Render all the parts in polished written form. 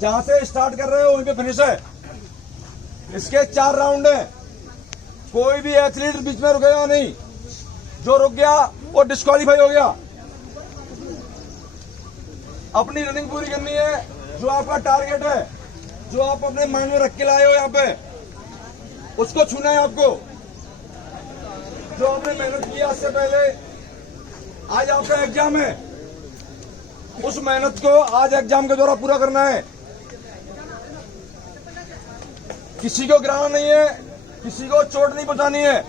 जहां से स्टार्ट कर रहे हो वहीं पे फिनिश है। इसके 4 राउंड है, कोई भी एथलीट बीच में रुकेगा नहीं। जो रुक गया वो डिस्क्वालीफाई हो गया। अपनी रनिंग पूरी करनी है, जो आपका टारगेट है, जो आप अपने माइंड में रख के लाए हो यहाँ पे, उसको छूना है आपको। जो आपने मेहनत की आज से पहले, आज आपका एग्जाम है, उस मेहनत को आज एग्जाम के द्वारा पूरा करना है। किसी को गिराना नहीं है, किसी को चोट नहीं पहुंचानी है।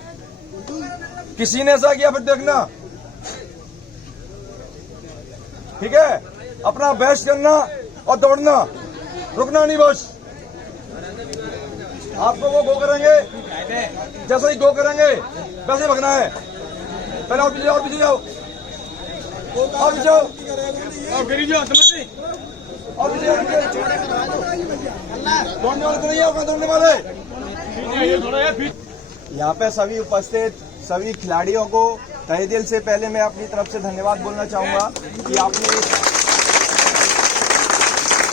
किसी ने ऐसा किया फिर देखना, ठीक है। अपना बेस्ट करना और दौड़ना, रुकना नहीं बस। आपको वो गो करेंगे, जैसे ही गो करेंगे वैसे ही भगना है। पहले और पीछे जाओ, पीछे जाओ, और पीछे जाओ, और पीछे दौड़ने वाले तो नहीं है, दौड़ने वाले। यहाँ पे सभी उपस्थित सभी खिलाड़ियों को तहे दिल से पहले मैं अपनी तरफ से धन्यवाद बोलना चाहूंगा कि आपने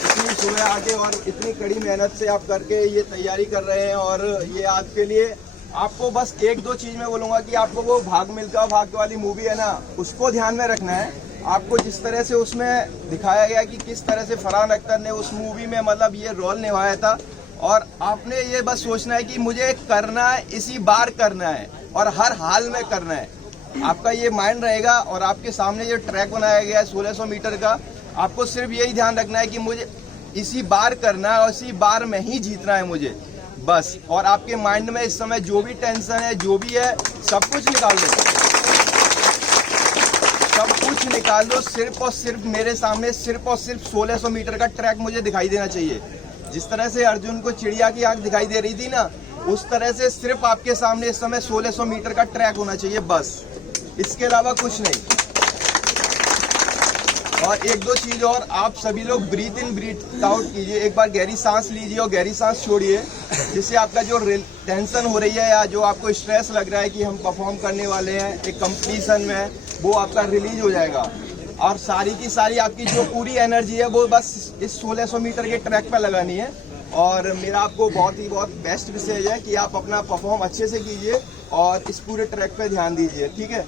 इतनी सुबह आके और इतनी कड़ी मेहनत से आप करके ये तैयारी कर रहे हैं। और ये आज के लिए आपको बस 1-2 चीज में बोलूंगा कि आपको वो भाग मिल्खा भाग वाली मूवी है ना, उसको ध्यान में रखना है। आपको जिस तरह से उसमें दिखाया गया कि किस तरह से फरहान अख्तर ने उस मूवी में मतलब ये रोल निभाया था, और आपने ये बस सोचना है कि मुझे करना है, इसी बार करना है और हर हाल में करना है। आपका ये माइंड रहेगा। और आपके सामने जो ट्रैक बनाया गया है 1600 मीटर का, आपको सिर्फ यही ध्यान रखना है कि मुझे इसी बार करना है और इसी बार में ही जीतना है मुझे, बस। और आपके माइंड में इस समय जो भी टेंशन है, जो भी है, सब कुछ निकाल दो, सब कुछ निकाल दो। सिर्फ और सिर्फ मेरे सामने सिर्फ और सिर्फ 1600 मीटर का ट्रैक मुझे दिखाई देना चाहिए। जिस तरह से अर्जुन को चिड़िया की आंख दिखाई दे रही थी ना, उस तरह से सिर्फ आपके सामने इस समय 1600 मीटर का ट्रैक होना चाहिए, बस। इसके अलावा कुछ नहीं। और 1-2 चीज और, आप सभी लोग ब्रीथ इन ब्रीथ आउट कीजिए। एक बार गहरी सांस लीजिए और गहरी सांस छोड़िए, जिससे आपका जो टेंशन हो रही है या जो आपको स्ट्रेस लग रहा है कि हम परफॉर्म करने वाले हैं एक कंपटीशन में, वो आपका रिलीज हो जाएगा। और सारी की सारी आपकी जो पूरी एनर्जी है वो बस इस 1600 मीटर के ट्रैक पर लगानी है। और मेरा आपको बहुत बेस्ट मैसेज है कि आप अपना परफॉर्म अच्छे से कीजिए और इस पूरे ट्रैक पे ध्यान दीजिए, ठीक है।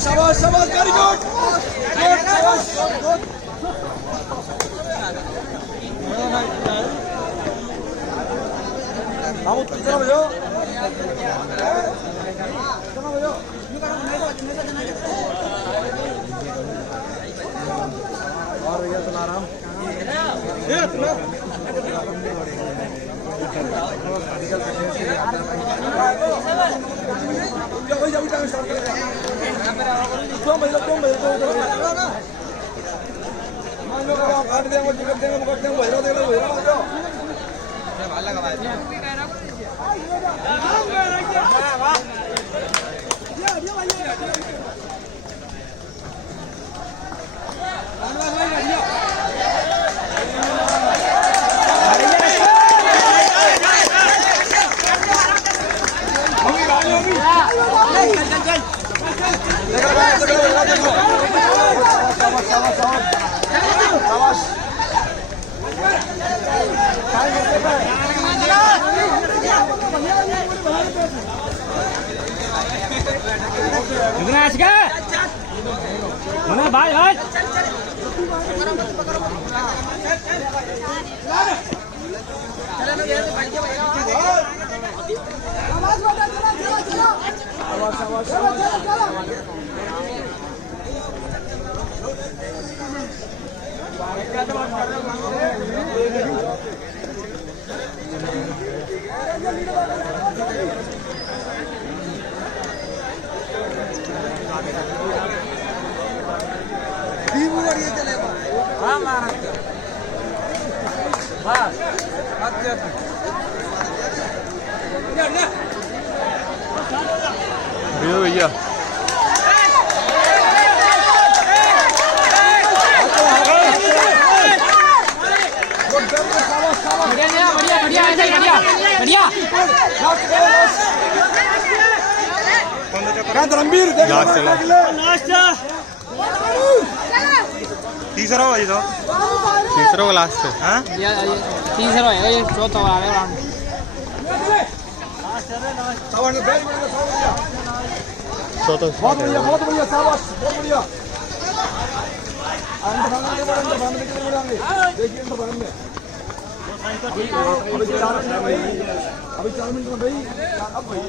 शाबाश शाबाश, वेरी गुड। हम कितना बजे और भैया सुना रहा हूँ। Hey, भैया रणबीर लास्ट चला तीसरा भाई तो तीसरा को लास्ट है हाँ तीसरा होएगा ये चौथा वाला है राउंड चौथा बहुत बढ़िया शाबाश बहुत बढ़िया देखिए अभी 4 मिनट में भाई अब भाई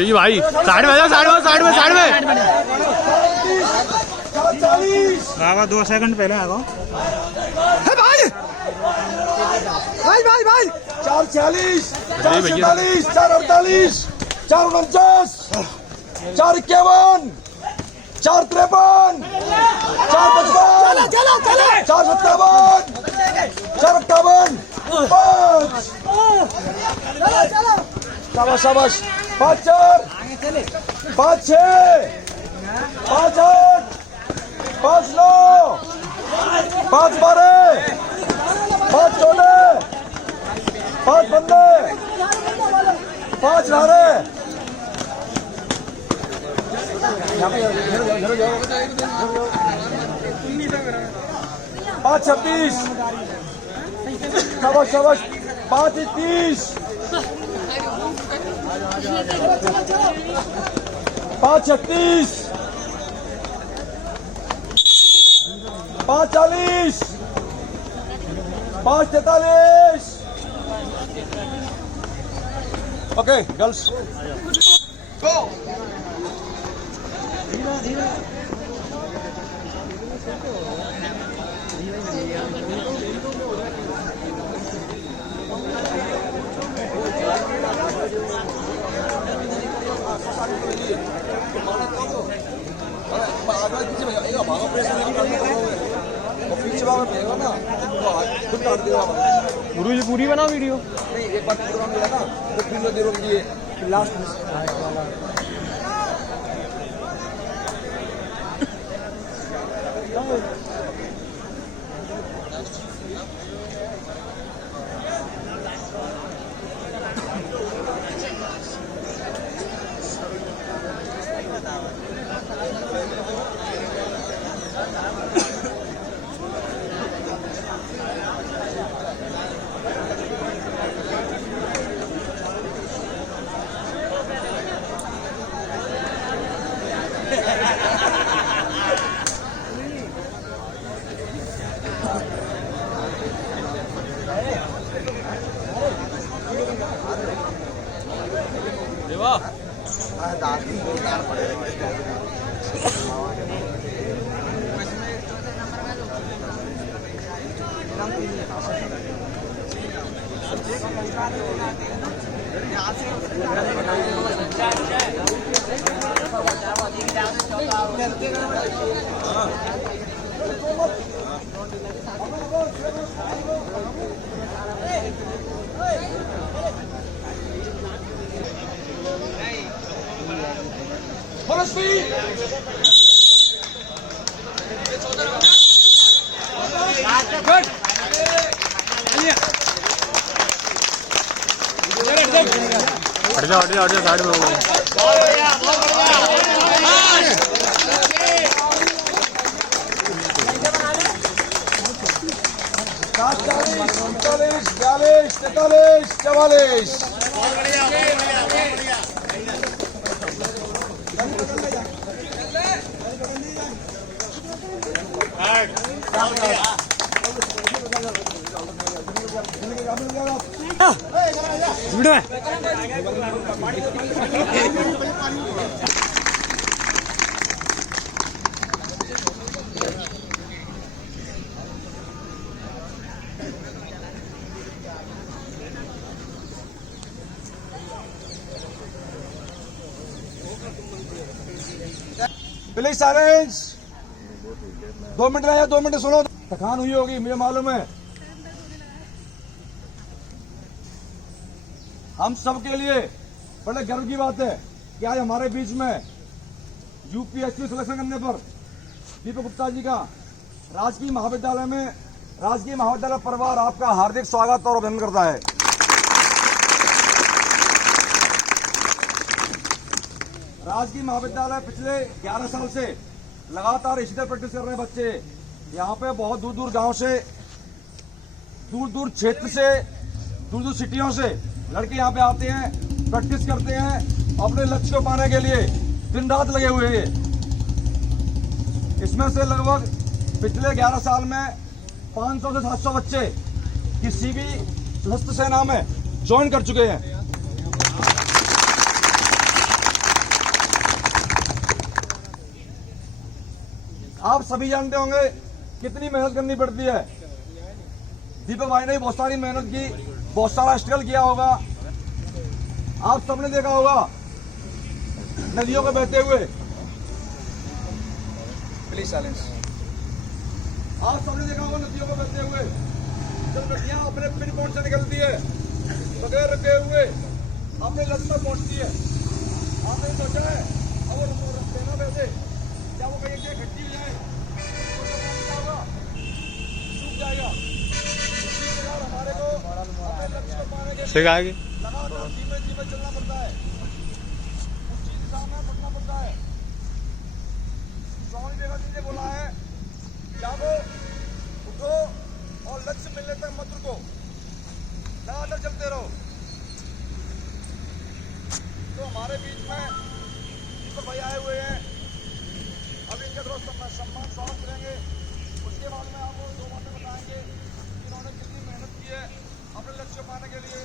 जी भाई साइड में साइड में बाबा 2 सेकंड पहले आ गो भाई 4:40 4:47 4:48 4:49 4:51 4:53 4:55 4:57 4:58 5 शाबाश 5-4 5-6 5-8 5-9 5-12 5-14 5-15 5-18 5-26 शाबाश 5-30 5-36 5-40 5-43 ओके गर्ल्स गो गुरु जी पूरी बनाओ वीडियो नहीं एक बार प्रोग्राम दिया ना तो फिर देर ये लास्ट फुल स्पीड। हट जाओ साइड में हो। चालीस, 39, 42, 43, 44। Please silence. 2 मिनट रहे, 2 मिनट सुनो। थकान हुई होगी, मुझे मालूम है। हम सब के लिए बड़े गर्व की बात है कि आज हमारे बीच में यूपीएससी सिलेक्शन करने पर दीपक गुप्ता जी का राजकीय महाविद्यालय परिवार आपका हार्दिक स्वागत और अभिनंदन करता है। राजकीय महाविद्यालय पिछले 11 साल से लगातार इसी तरह प्रैक्टिस कर रहे हैं बच्चे। यहाँ पे बहुत दूर दूर गांव से, दूर दूर क्षेत्र से, दूर दूर सिटियों से लड़के यहाँ पे आते हैं, प्रैक्टिस करते हैं अपने लक्ष्य को पाने के लिए दिन रात लगे हुए हैं। इसमें से लगभग पिछले 11 साल में 500 से 700 बच्चे किसी भी सशस्त्र सेना में ज्वाइन कर चुके हैं। आप सभी जानते होंगे कितनी मेहनत करनी पड़ती है। दीपक भाई ने बहुत सारी मेहनत की, बहुत सारा स्ट्रगल किया होगा। आप सबने देखा होगा नदियों को बहते हुए। Please silence. आप सबने देखा होगा नदियों को बहते हुए जब नदियां अपने पिन पॉइंट से निकलती है, बगैर रुके हुए अपने लक्ष्य तक पहुंचती है। आपने सोचा है अगर रस्ते ना बहते, क्या वो कहीं से घटी हो जाए तो क्या होगा? सूख जाएगा। इसी प्रकार हमारे को अपने लक्ष्य को पाने के लिए लगातार धीमे चलना पड़ता है, उसी दिशा में बढ़ना पड़ता है। स्वामी विवेकानंद ने बोला है, जागो, उठो और लक्ष्य मिलने तक मत रुको, लगातार चलते रहो। तो हमारे बीच में दीपक भाई आए हुए हैं, अब इनका थोड़ा सम्मान स्वागत करेंगे। उसके बाद में आपको 2 बातें बताएंगे कि इन्होंने कितनी मेहनत की है अपने लक्ष्य पाने के लिए।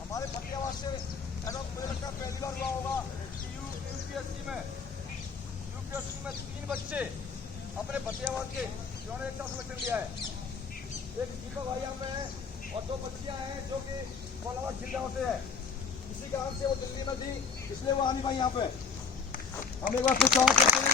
हमारे फतेहाबाद से ऐसा मुझे लगता है पहली बार हुआ होगा कि यूपीएससी में 3 बच्चे अपने फतेहाबाद के जिन्होंने एक सिलेक्शन लिया है। एक दीपक भाई यहाँ पे है और 2 बच्चियां हैं जो कि कोलाघाट जिला से है। इसी कारण से वो दिल्ली में थी, इसलिए वो आनी पाई यहाँ पे। हम एक बार फिर स्वागत करते हैं।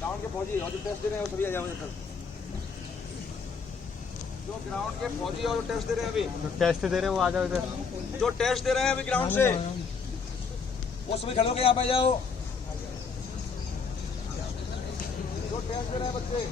डाउन के फौजी और जो टेस्ट दे रहे हैं वो सभी आ जाओ। ग्राउंड के फौजी और टेस्ट दे रहे हैं अभी, टेस्ट दे रहे हो, आ जाओ इधर। जो टेस्ट दे रहे हैं अभी ग्राउंड से, वो सभी खड़े होके यहाँ पे जाओ। जो टेस्ट दे रहे हैं बच्चे,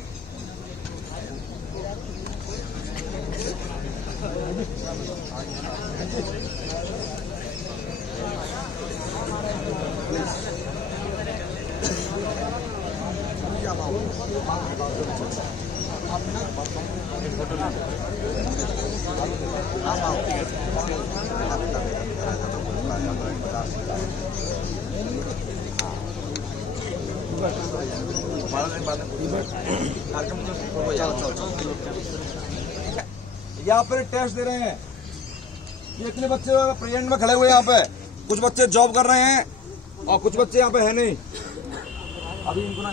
यहाँ पर टेस्ट दे रहे हैं। ये इतने बच्चे प्रेजेंट में खड़े हुए यहाँ पे, कुछ बच्चे जॉब कर रहे हैं और कुछ बच्चे यहाँ पे है नहीं। अभी इनको ना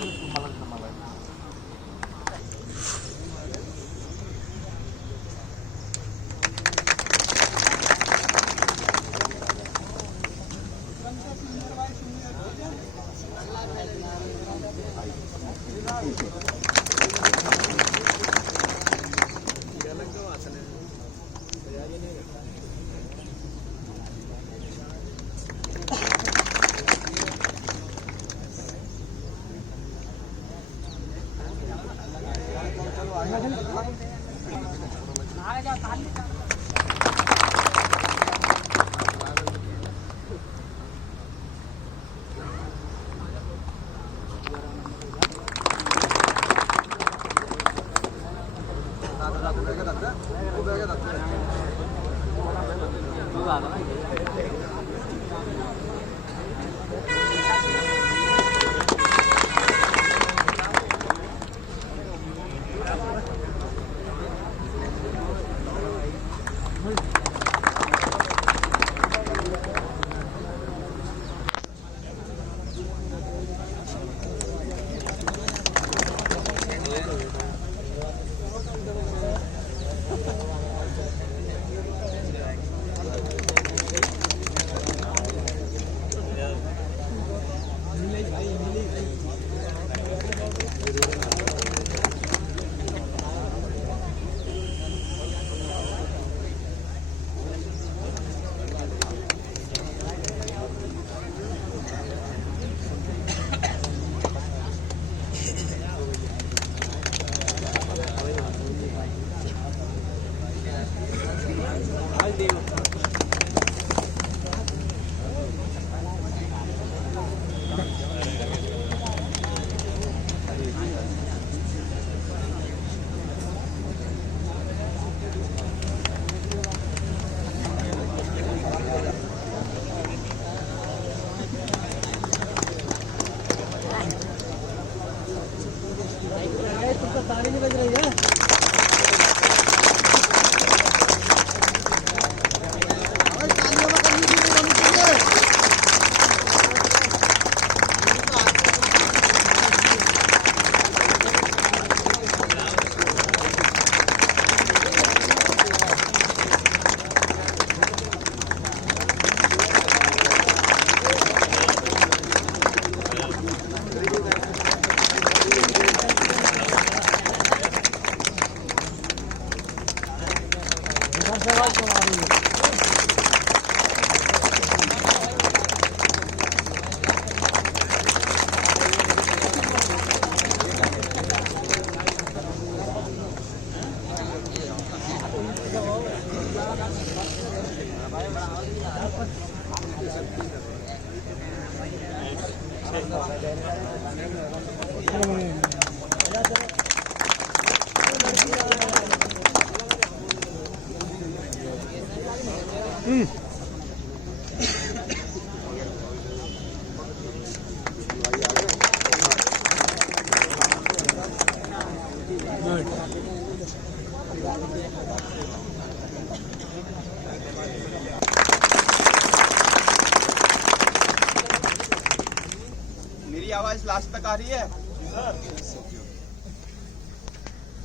मेरी आवाज लास्ट तक आ रही है?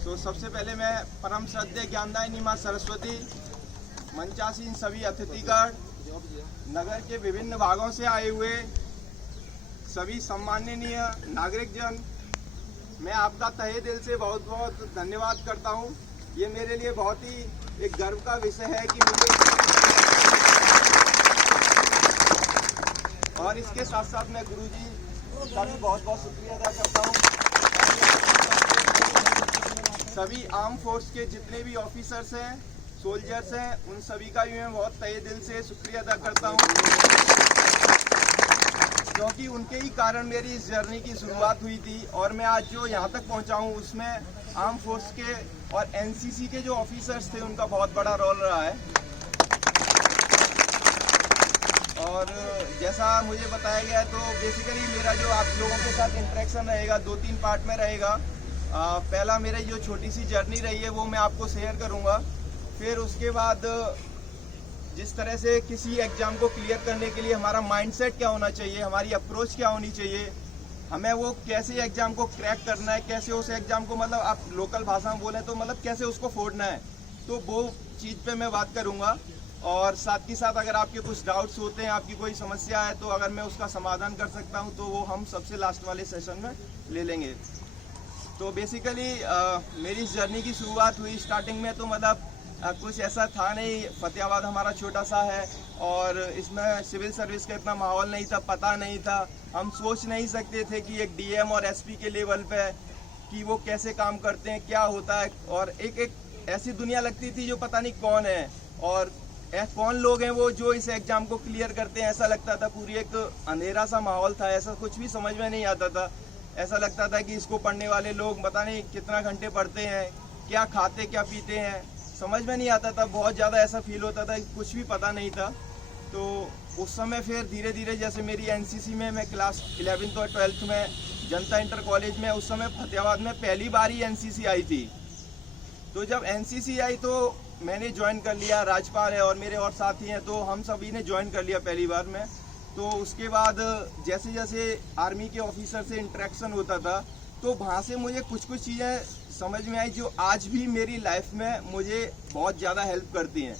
तो सबसे पहले मैं परम श्रद्धेय ज्ञानदायिनी मां सरस्वती, मंचासीन सभी अतिथिगण, नगर के विभिन्न भागों से आए हुए सभी सम्माननीय नागरिक जन, मैं आपका तहे दिल से बहुत बहुत धन्यवाद करता हूं। ये मेरे लिए बहुत ही एक गर्व का विषय है कि मुझे, और इसके साथ साथ मैं गुरुजी का भी बहुत बहुत शुक्रिया अदा करता हूँ। सभी आर्म फोर्स के जितने भी ऑफिसर्स हैं, सोल्जर्स हैं, उन सभी का भी मैं बहुत तहे दिल से शुक्रिया अदा करता हूँ, क्योंकि उनके ही कारण मेरी इस जर्नी की शुरुआत हुई थी और मैं आज जो यहाँ तक पहुँचा हूँ उसमें आर्म फोर्स के और एनसीसी के जो ऑफिसर्स थे उनका बहुत बड़ा रोल रहा है। और जैसा मुझे बताया गया है तो बेसिकली मेरा जो आप लोगों के साथ इंटरेक्शन रहेगा 2-3 पार्ट में रहेगा। पहला मेरी जो छोटी सी जर्नी रही है वो मैं आपको शेयर करूंगा, फिर उसके बाद जिस तरह से किसी एग्जाम को क्लियर करने के लिए हमारा माइंडसेट क्या होना चाहिए, हमारी अप्रोच क्या होनी चाहिए, हमें वो कैसे एग्जाम को क्रैक करना है, कैसे उस एग्जाम को मतलब आप लोकल भाषा में बोलें तो मतलब कैसे उसको फोड़ना है, तो वो चीज़ पे मैं बात करूंगा। और साथ ही साथ अगर आपके कुछ डाउट्स होते हैं, आपकी कोई समस्या है तो अगर मैं उसका समाधान कर सकता हूं तो वो हम सबसे लास्ट वाले सेशन में ले लेंगे। तो बेसिकली मेरी इस जर्नी की शुरुआत हुई स्टार्टिंग में तो मतलब कुछ ऐसा था नहीं। फतेहाबाद हमारा छोटा सा है और इसमें सिविल सर्विस का इतना माहौल नहीं था, पता नहीं था, हम सोच नहीं सकते थे कि एक डीएम और एसपी के लेवल पे कि वो कैसे काम करते हैं, क्या होता है, और एक ऐसी दुनिया लगती थी जो पता नहीं कौन है और कौन लोग हैं वो जो इस एग्जाम को क्लियर करते हैं। ऐसा लगता था पूरी एक अंधेरा सा माहौल था, ऐसा कुछ भी समझ में नहीं आता था। ऐसा लगता था कि इसको पढ़ने वाले लोग पता नहीं कितना घंटे पढ़ते हैं, क्या खाते क्या पीते हैं, समझ में नहीं आता था। बहुत ज़्यादा ऐसा फील होता था कि कुछ भी पता नहीं था। तो उस समय फिर धीरे धीरे जैसे मेरी एनसीसी में मैं क्लास 11th और 12th में जनता इंटर कॉलेज में उस समय फतेहाबाद में पहली बार ही एनसीसी आई थी। तो जब एनसीसी आई तो मैंने ज्वाइन कर लिया, राजपाल है और मेरे और साथी हैं तो हम सभी ने ज्वाइन कर लिया पहली बार में। तो उसके बाद जैसे जैसे आर्मी के ऑफिसर से इंटरेक्शन होता था तो वहाँ से मुझे कुछ चीज़ें समझ में आई जो आज भी मेरी लाइफ में मुझे बहुत ज़्यादा हेल्प करती हैं।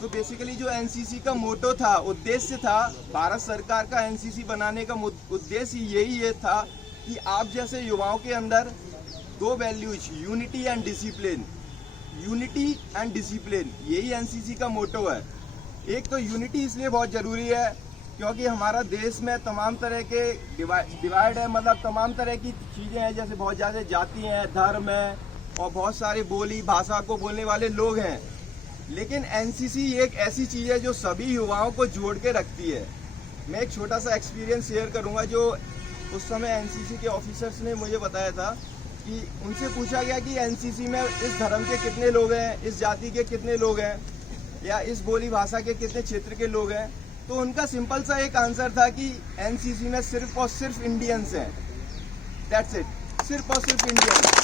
तो बेसिकली जो एनसीसी का मोटो था, उद्देश्य था, भारत सरकार का एनसीसी बनाने का उद्देश्य यही ये था कि आप जैसे युवाओं के अंदर दो values, unity and discipline, unity and discipline, यही एनसीसी का मोटो है। एक तो यूनिटी इसलिए बहुत ज़रूरी है क्योंकि हमारा देश में तमाम तरह के डिवाइड है, मतलब तमाम तरह की चीज़ें हैं, जैसे बहुत ज़्यादा जाति हैं, धर्म है और बहुत सारे बोली भाषा को बोलने वाले लोग हैं। लेकिन एनसीसी एक ऐसी चीज़ है जो सभी युवाओं को जोड़ के रखती है। मैं एक छोटा सा एक्सपीरियंस शेयर करूंगा जो उस समय एनसीसी के ऑफिसर्स ने मुझे बताया था कि उनसे पूछा गया कि एनसीसी में इस धर्म के कितने लोग हैं, इस जाति के कितने लोग हैं या इस बोली भाषा के कितने क्षेत्र के लोग हैं। तो उनका सिंपल सा एक आंसर था कि एनसीसी में सिर्फ और सिर्फ इंडियंस हैं, दैट्स इट, सिर्फ और सिर्फ इंडियंस।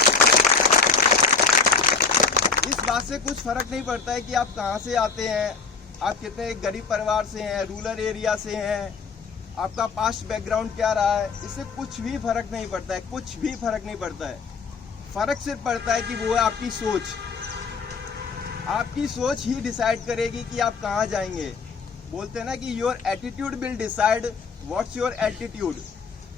इस बात से कुछ फर्क नहीं पड़ता है कि आप कहाँ से आते हैं, आप कितने गरीब परिवार से हैं, रूरल एरिया से हैं, आपका पास्ट बैकग्राउंड क्या रहा है, इससे कुछ भी फर्क नहीं पड़ता है, कुछ भी फर्क नहीं पड़ता है। फर्क सिर्फ पड़ता है कि वो है आपकी सोच। आपकी सोच ही डिसाइड करेगी कि आप कहाँ जाएंगे। बोलते हैं ना कि your attitude will decide what's your attitude,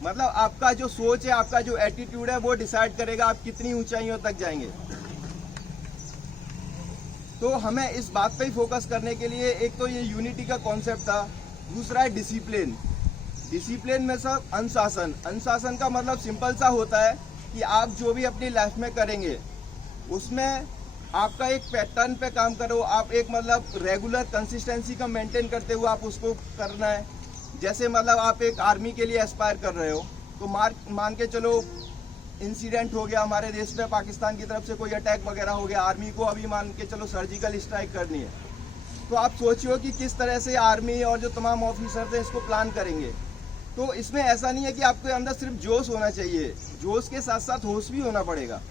मतलब आपका जो सोच है, आपका जो एटीट्यूड है वो डिसाइड करेगा आप कितनी ऊंचाइयों तक जाएंगे। तो हमें इस बात पे ही फोकस करने के लिए एक तो ये यूनिटी का कॉन्सेप्ट था, दूसरा है डिसिप्लिन। डिसिप्लिन में सब अनुशासन। अनुशासन का मतलब सिंपल सा होता है कि आप जो भी अपनी लाइफ में करेंगे उसमें आपका एक पैटर्न पे काम करो, आप एक मतलब रेगुलर कंसिस्टेंसी का मेंटेन करते हुए आप उसको करना है। जैसे मतलब आप एक आर्मी के लिए एस्पायर कर रहे हो तो मान के चलो इंसिडेंट हो गया हमारे देश पे, पाकिस्तान की तरफ से कोई अटैक वगैरह हो गया, आर्मी को अभी मान के चलो सर्जिकल स्ट्राइक करनी है, तो आप सोचियो कि किस तरह से आर्मी और जो तमाम ऑफिसर थे इसको प्लान करेंगे। तो इसमें ऐसा नहीं है कि आपके अंदर सिर्फ जोश होना चाहिए, जोश के साथ साथ होश भी होना पड़ेगा,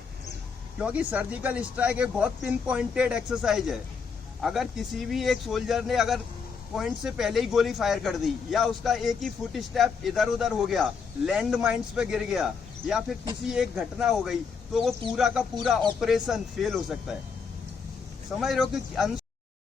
क्योंकि सर्जिकल स्ट्राइक एक बहुत पिन पॉइंटेड एक्सरसाइज है। अगर किसी भी एक सोल्जर ने अगर पॉइंट से पहले ही गोली फायर कर दी या उसका एक ही फुट स्टेप इधर उधर हो गया, लैंड माइन्स पे गिर गया या फिर किसी एक घटना हो गई, तो वो पूरा का पूरा ऑपरेशन फेल हो सकता है। समझ रहे हो कि